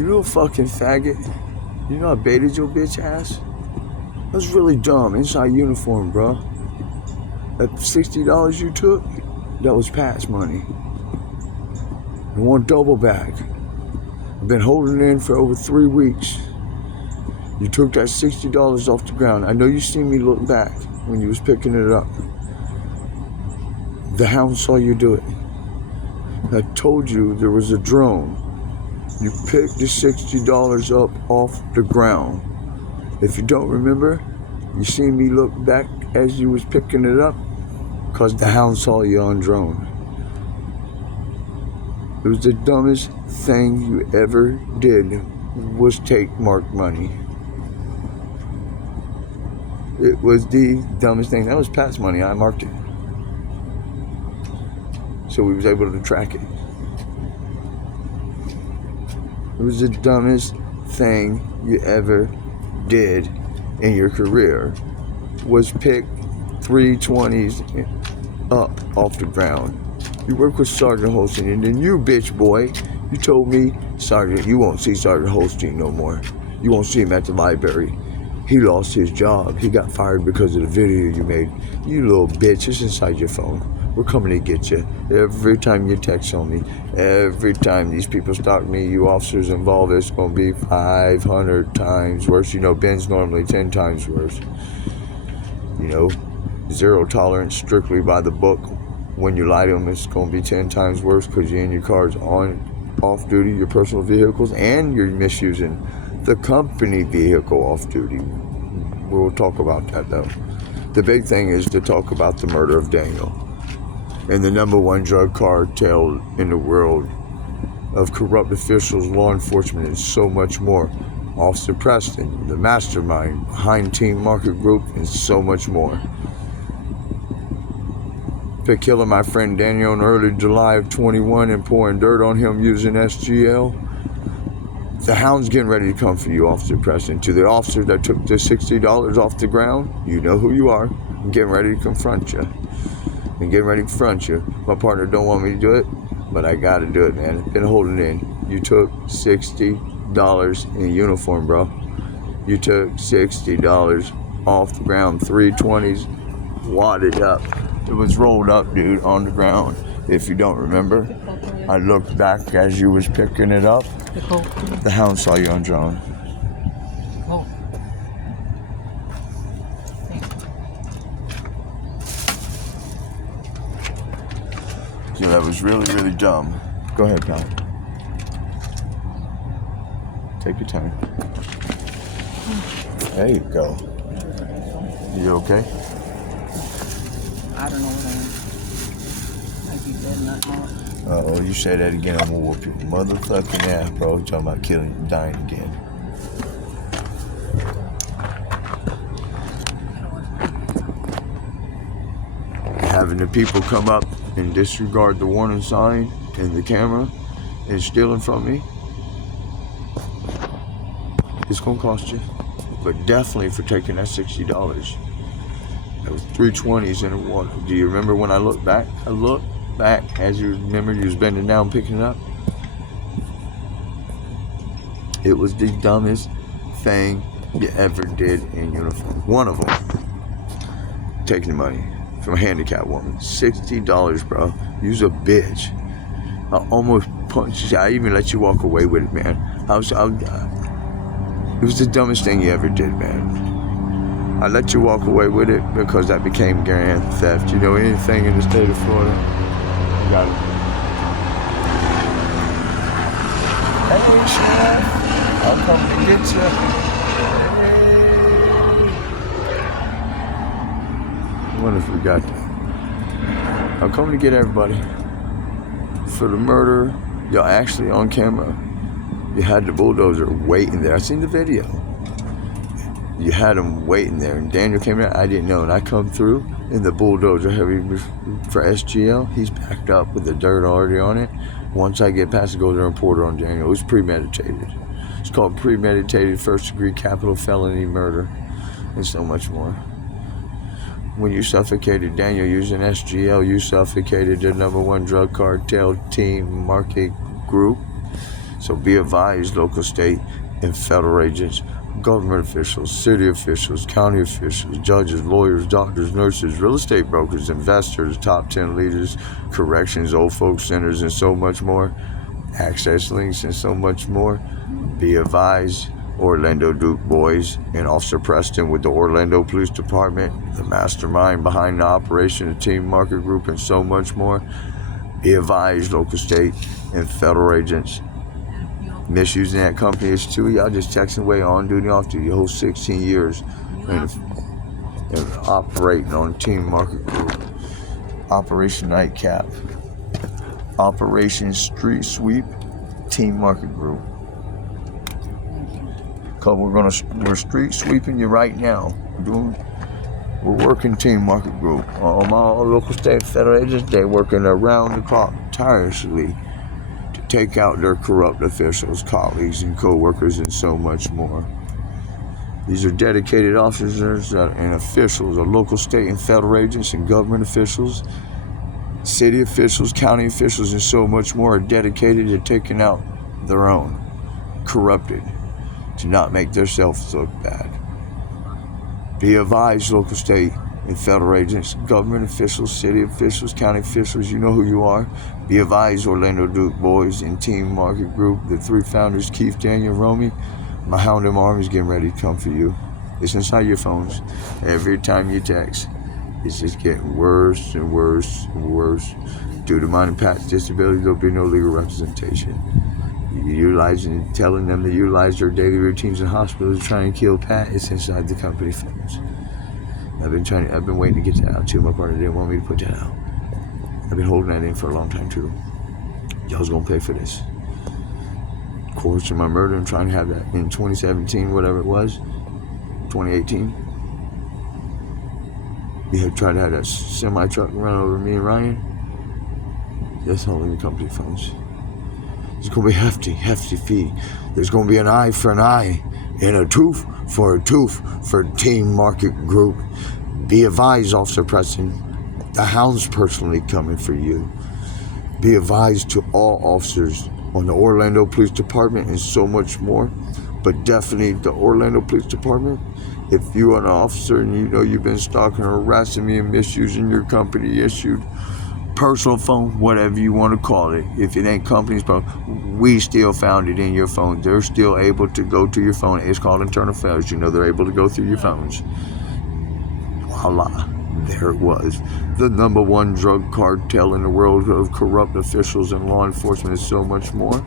You little fucking faggot. You know I baited your bitch ass? That was really dumb. Inside uniform, bro. That $60 you took, that was Pat's money. And one double bag. I've been holding it in for over 3 weeks. You took that $60 off the ground. I know you seen me look back when you was picking it up. The hound saw you do it. I told you there was a drone. You picked the $60 up off the ground. If you don't remember, you seen me look back as you was picking it up, cause the hound saw you on drone. It was the dumbest thing you ever did was take Mark money. It was the dumbest thing. That was Pat's money. I marked it. So we was able to track it. It was the dumbest thing you ever did in your career was pick 320s up off the ground. You work with Sergeant Holstein, and then you, bitch boy, you told me, Sergeant, you won't see Sergeant Holstein no more. You won't see him at the library. He lost his job. He got fired because of the video you made. You little bitch, it's inside your phone. We're coming to get you. Every time you text on me, every time these people stalk me, you officers involved, it's going to be 500 times worse. You know, Ben's normally 10 times worse. You know, zero tolerance, strictly by the book. When you lie to them, it's going to be 10 times worse because you're in your cars off duty, your personal vehicles, and you're misusing the company vehicle off duty. We'll talk about that though. The big thing is to talk about the murder of Daniel and the #1 drug cartel in the world of corrupt officials, law enforcement, and so much more. Officer Preston, the mastermind behind Team Market Group, and so much more. For killing my friend Daniel in early July of 21 and pouring dirt on him using SGL. The hound's getting ready to come for you, Officer Preston. To the officer that took the $60 off the ground, you know who you are. I'm getting ready to confront you. I'm getting ready to confront you. My partner don't want me to do it, but I gotta do it, man. I've been holding it in. You took $60 in uniform, bro. You took $60 off the ground, 320s, wadded up. It was rolled up, dude, on the ground. If you don't remember, I looked back as you was picking it up. The hound saw you on drone. Yeah, that was really, really dumb. Go ahead, pal. Take your time. There you go. You okay? I don't know what I am. Might be dead, not know it. Oh, you say that again, I'm gonna whoop your motherfucking ass, bro. You're talking about killing and dying again. Having the people come up and disregard the warning sign and the camera and stealing from me, it's gonna cost you. But definitely for taking that $60. That was 320s in the water. Do you remember when I looked back? I looked back as you remember you was bending down picking it up. It was the dumbest thing you ever did in uniform. One of them. Taking the money from a handicapped woman. $60, bro. You's a bitch. I almost punched you. I even let you walk away with it, man. It was the dumbest thing you ever did, man. I let you walk away with it because that became grand theft. You know, anything in the state of Florida, you got it. Hey, Sheriff, I'll come to get you. What if we got that? I'm coming to get everybody. For the murder, y'all actually on camera. You had the bulldozer waiting there. I seen the video. You had him waiting there, and Daniel came in. I didn't know, and I come through in the bulldozer heavy for SGL. He's backed up with the dirt already on it. Once I get past it, go there and pour it on Daniel. It was premeditated. It's called premeditated first-degree capital felony murder, and so much more. When you suffocated Daniel using SGL, you suffocated the #1 drug cartel Team Market Group. So be advised, local, state, and federal agents, government officials, city officials, county officials, judges, lawyers, doctors, nurses, real estate brokers, investors, top 10 leaders, corrections, old folks centers, and so much more. Access links and so much more. Be advised, Orlando Duke boys and Officer Preston with the Orlando Police Department, the mastermind behind the operation, the Team Market Group, and so much more. Be advised, local, state, and federal agents. Misusing that company is too. Y'all just texting away on duty, off duty, the whole 16 years and operating on Team Market Group. Operation Nightcap. Operation Street Sweep, Team Market Group. Cause we're street sweeping you right now. We're working Team Market Group. All my local, state, federal agents, they're working around the clock tirelessly to take out their corrupt officials, colleagues, and co-workers, and so much more. These are dedicated officers and officials of local, state, and federal agents and government officials, city officials, county officials, and so much more are dedicated to taking out their own, corrupted, to not make themselves look bad. Be advised, local, state, and federal agents, government officials, city officials, county officials, you know who you are. Be advised, Orlando Duke boys and Team Market Group, the three founders, Keith, Daniel, Romy. My Hound M Army is getting ready to come for you. It's inside your phones. Every time you text, it's just getting worse and worse and worse. Due to mine and Pat's disability, there'll be no legal representation. Telling them to utilize their daily routines in hospitals to try and kill Pat, it's inside the company phones. I've been waiting to get that out too. My partner didn't want me to put that out. I've been holding that in for a long time too. Y'all's gonna pay for this. Of course, in my murder, I'm trying to have that in 2017, whatever it was, 2018. We had tried to have that semi truck run over me and Ryan. That's all in the company phones. It's going to be hefty fee. There's going to be an eye for an eye and a tooth for Team Market Group. Be advised, Officer Preston, the Hound's personally coming for you. Be advised to all officers on the Orlando Police Department and so much more, but definitely the Orlando Police Department. If you are an officer and you know you've been stalking or harassing me and misusing your company issued personal phone, whatever you want to call it. If it ain't company's phone, we still found it in your phone. They're still able to go to your phone. It's called internal failures. You know they're able to go through your phones. Voila. There it was. The number one drug cartel in the world of corrupt officials and law enforcement and so much more.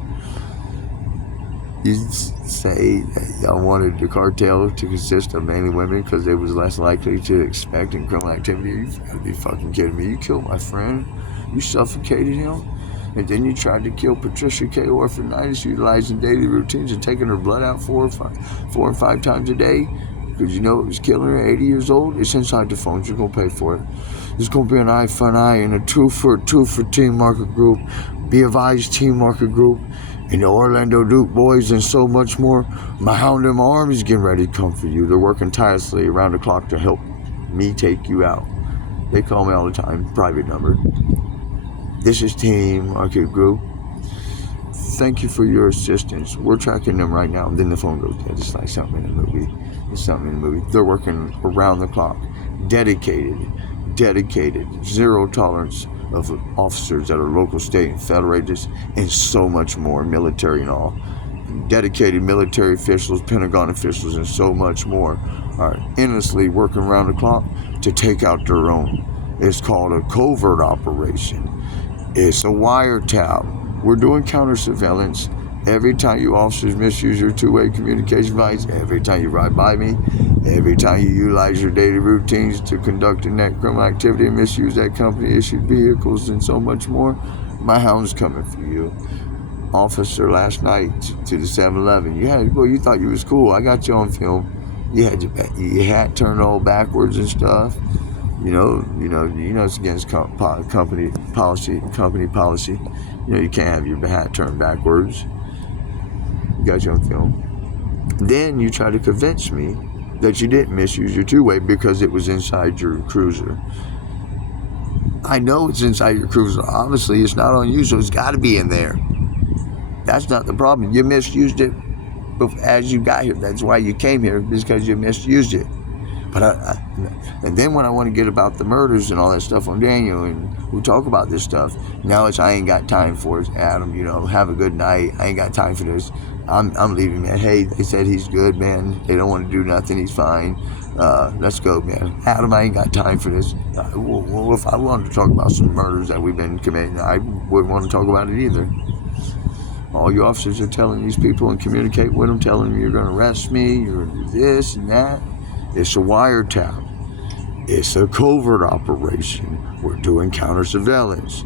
You say that y'all wanted the cartel to consist of mainly women because they was less likely to expect in criminal activity. You gotta be fucking kidding me. You killed my friend. You suffocated him. And then you tried to kill Patricia K. Orphanitis, utilizing daily routines and taking her blood out 4 or 5 times a day because you know it was killing her, 80 years old. It's inside the phones. You're going to pay for it. There's going to be an eye for an eye and a tooth for Team Market Group. Be advised, Team Market Group and the Orlando Duke boys and so much more. My Hound M Army is getting ready to come for you. They're working tirelessly around the clock to help me take you out. They call me all the time, private number. This is Team Market Group. Thank you for your assistance. We're tracking them right now. And then the phone goes dead. It's like something in the movie. It's something in the movie. They're working around the clock. Dedicated. Zero tolerance of officers that are local, state, and federal agents, and so much more, military and all. Dedicated military officials, Pentagon officials, and so much more are endlessly working around the clock to take out their own. It's called a covert operation. It's a wiretap. We're doing counter surveillance. Every time you officers misuse your two-way communication device, every time you ride by me, every time you utilize your daily routines to conduct that criminal activity and misuse that company-issued vehicles and so much more, my Hound's coming for you. Officer last night to the 7-Eleven. You thought you was cool. I got you on film. You had your hat turned all backwards and stuff. You know it's against company policy. You know you can't have your hat turned backwards. You got you on film. Then you try to convince me that you didn't misuse your two-way because it was inside your cruiser. I know it's inside your cruiser. Obviously, it's not on you, so it's got to be in there. That's not the problem. You misused it as you got here. That's why you came here, because you misused it. But and then when I want to get about the murders and all that stuff on Daniel, and we talk about this stuff, now it's, I ain't got time for it, Adam. Have a good night. I ain't got time for this. I'm leaving, man. Hey, they said he's good, man. They don't want to do nothing. He's fine. Let's go, man. Adam, I ain't got time for this. Well, if I wanted to talk about some murders that we've been committing, I wouldn't want to talk about it either. All you officers are telling these people and communicate with them, telling them you're going to arrest me, you're going to do this and that. It's a wiretap. It's a covert operation. We're doing counter surveillance,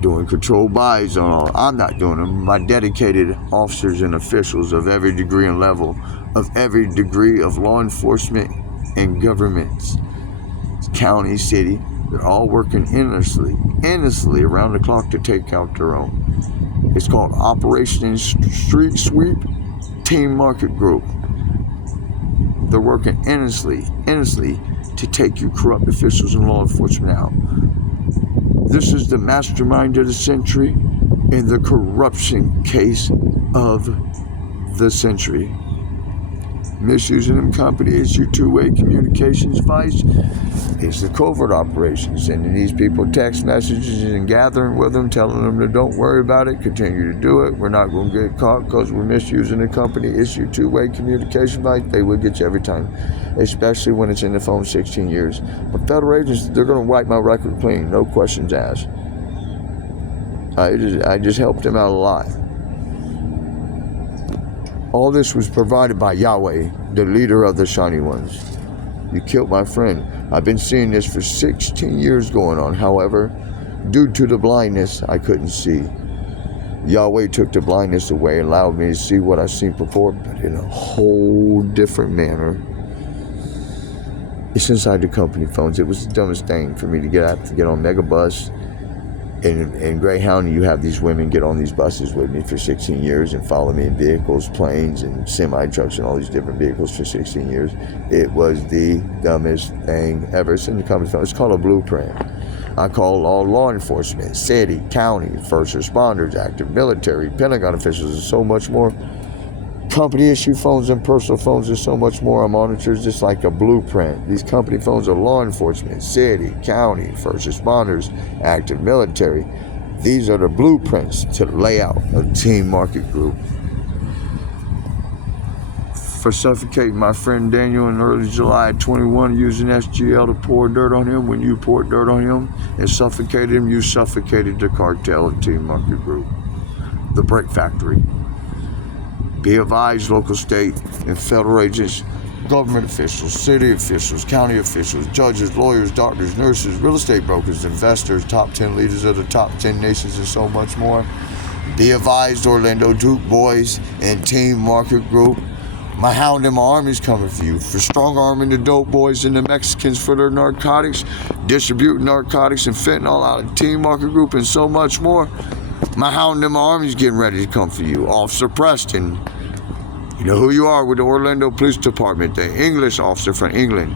doing controlled buys on all. I'm not doing them. My dedicated officers and officials of every degree and level, of every degree of law enforcement and governments, county, city, they're all working endlessly around the clock to take out their own. It's called Operation Street Sweep Team Market Group. They're working endlessly to take you corrupt officials and law enforcement out. This is the mastermind of the century and the corruption case of the century. Misusing them company issue two-way communications device is the covert operation, sending these people text messages and gathering with them, telling them to don't worry about it, continue to do it. We're not going to get caught because we're misusing the company issue two-way communication device. They will get you every time, especially when it's in the phone 16 years. But federal agents, they're going to wipe my record clean, no questions asked. I just helped them out a lot. All this was provided by Yahweh, the leader of the shiny ones. You killed my friend. I've been seeing this for 16 years going on. However, due to the blindness, I couldn't see. Yahweh took the blindness away and allowed me to see what I've seen before, but in a whole different manner. It's inside the company phones. It was the dumbest thing for me to get on Megabus. In Greyhound, you have these women get on these buses with me for 16 years and follow me in vehicles, planes, and semi-trucks and all these different vehicles for 16 years. It was the dumbest thing ever. It's in the company phone. It's called a blueprint. I call all law enforcement, city, county, first responders, active military, Pentagon officials, and so much more. Company issue phones and personal phones, and so much more are monitored just like a blueprint. These company phones are law enforcement, city, county, first responders, active military. These are the blueprints to lay out a team market group. For suffocating my friend Daniel in early July 21, using SGL to pour dirt on him. When you poured dirt on him and suffocated him, you suffocated the cartel and team market group, the brick factory. Be advised, local, state, and federal agents, government officials, city officials, county officials, judges, lawyers, doctors, nurses, real estate brokers, investors, top 10 leaders of the top 10 nations, and so much more. Be advised, Orlando Duke boys and team market group. My hound and my army's coming for you. For strong arming the dope boys and the Mexicans for their narcotics, distributing narcotics and fentanyl out of team market group, and so much more. My hound and my army's getting ready to come for you. Officer Preston, you know who you are with the Orlando Police Department, the English officer from England.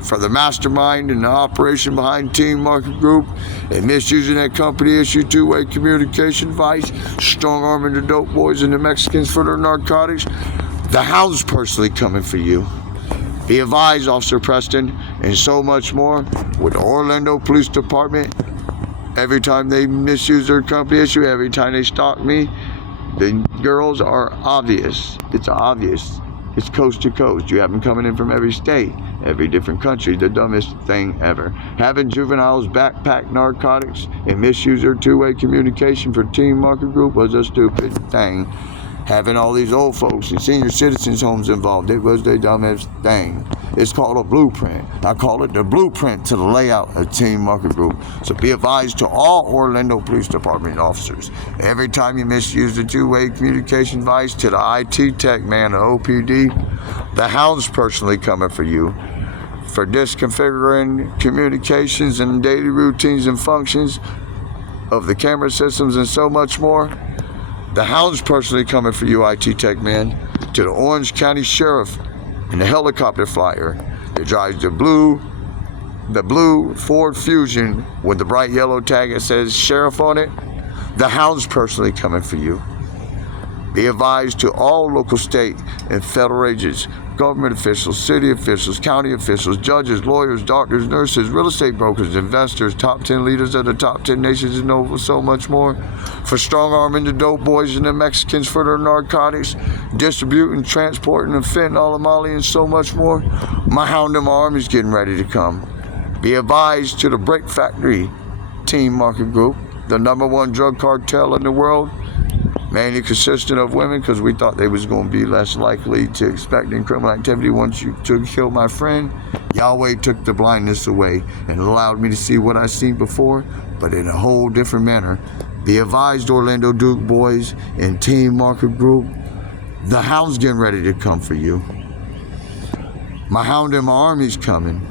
For the mastermind and the operation behind Team Market Group and misusing that company issue two-way communication device, strong arming the dope boys and the Mexicans for their narcotics, the hound's personally coming for you. Be advised, Officer Preston, and so much more with the Orlando Police Department. Every time they misuse their company issue, every time they stalk me, the girls are obvious. It's obvious. It's coast to coast. You have them coming in from every state, every different country. The dumbest thing ever. Having juveniles backpack narcotics and misuse their two-way communication for Team Market Group was a stupid thing. Having all these old folks and senior citizens' homes involved, it was the dumbest thing. It's called a blueprint. I call it the blueprint to the layout of Team Market Group. So be advised to all Orlando Police Department officers. Every time you misuse the two-way communication device, to the IT tech man, the OPD, the hound's personally coming for you. For disconfiguring communications and daily routines and functions of the camera systems and so much more, the hound's personally coming for you, IT tech man. To the Orange County Sheriff and the helicopter flyer that drives the blue Ford Fusion with the bright yellow tag that says Sheriff on it. The hound's personally coming for you. Be advised to all local, state, and federal agents, government officials, city officials, county officials, judges, lawyers, doctors, nurses, real estate brokers, investors, top 10 leaders of the top 10 nations, and so much more, for strong-arming the dope boys and the Mexicans for their narcotics, distributing, transporting, and fentanyl, Molly, and so much more. My hound and my army's getting ready to come. Be advised to the Break Factory Team Market Group, the #1 drug cartel in the world, mainly consisting of women, because we thought they was going to be less likely to expecting criminal activity once you killed my friend. Yahweh took the blindness away and allowed me to see what I seen before, but in a whole different manner. Be advised, Orlando Duke boys and Team Market Group, the hound's getting ready to come for you. My hound and my army's coming.